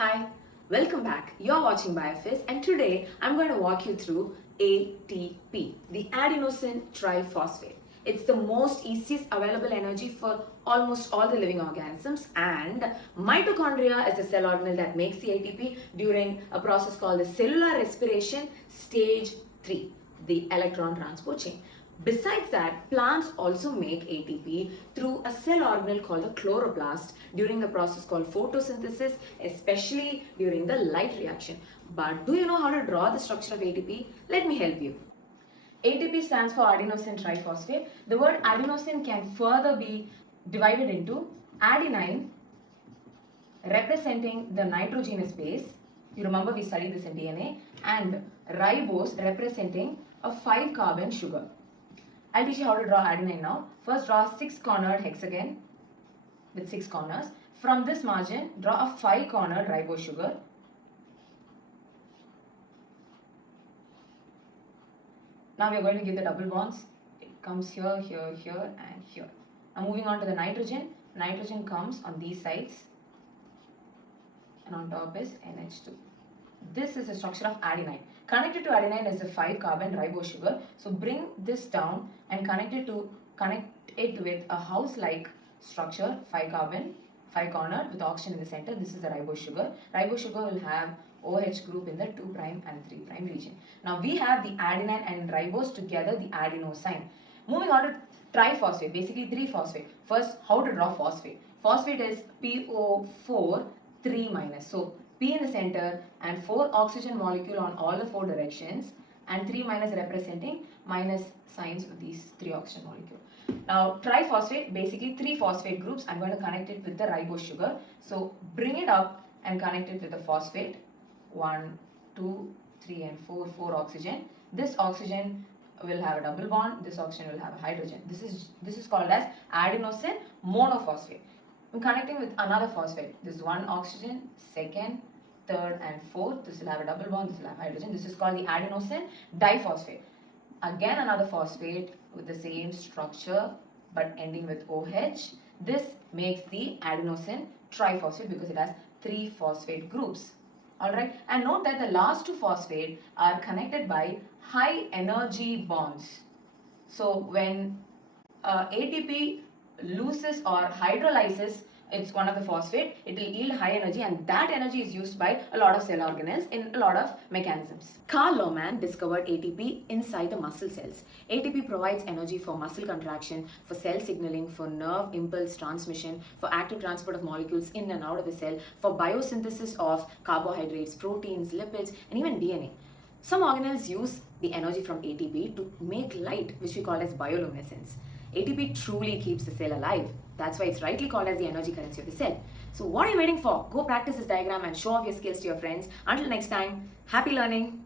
Hi, welcome back. You're watching Biofizz and today I'm going to walk you through ATP, the adenosine triphosphate. It's the most easiest available energy for almost all the living organisms, and mitochondria is the cell organelle that makes the ATP during a process called the cellular respiration stage 3, the electron transport chain. Besides that, plants also make ATP through a cell organelle called the chloroplast during the process called photosynthesis, especially during the light reaction. But do you know how to draw the structure of ATP? Let me help you. ATP stands for adenosine triphosphate. The word adenosine can further be divided into adenine, representing the nitrogenous base. You remember we studied this in DNA, and ribose representing a 5-carbon sugar. I'll teach you how to draw adenine now. First, draw a 6-cornered hexagon with 6 corners. From this margin, draw a 5-cornered ribose sugar. Now we are going to give the double bonds. It comes here, here, here, and here. Now moving on to the nitrogen. Nitrogen comes on these sides, and on top is NH2. This is the structure of adenine. Connected to adenine is the 5-carbon ribose sugar. So bring this down and connect it with a house-like structure, 5-carbon, 5-cornered with oxygen in the center. This is the ribose sugar. Ribose sugar will have OH group in the 2' and 3' region. Now we have the adenine and ribose together, the adenosine. Moving on to triphosphate, basically 3-phosphate. First, how to draw phosphate? Phosphate is PO4 3-. So P in the center and 4 oxygen molecule on all the 4 directions, and 3- representing minus signs of these 3 oxygen molecule. Now triphosphate, basically 3 phosphate groups. I'm going to connect it with the ribose sugar. So bring it up and connect it with the phosphate. 1, 2, 3 and 4, 4 oxygen. This oxygen will have a double bond. This oxygen will have a hydrogen. This is called as adenosine monophosphate. I'm connecting with another phosphate. This is 1 oxygen, 2nd, 3rd and 4th. This will have a double bond. This will have hydrogen. This is called the adenosine diphosphate. Again another phosphate with the same structure but ending with OH. This makes the adenosine triphosphate because it has 3 phosphate groups. Alright, and note that the last 2 phosphate are connected by high energy bonds. So when ATP loses or hydrolyzes one of the phosphate, it will yield high energy, and that energy is used by a lot of cell organelles in a lot of mechanisms. Carl Lohmann discovered ATP inside the muscle cells. ATP provides energy for muscle contraction, for cell signaling, for nerve impulse transmission, for active transport of molecules in and out of the cell, for biosynthesis of carbohydrates, proteins, lipids, and even DNA. Some organelles use the energy from ATP to make light, which we call as bioluminescence. ATP truly keeps the cell alive. That's why it's rightly called as the energy currency of the cell. So what are you waiting for? Go practice this diagram and show off your skills to your friends. Until next time, happy learning.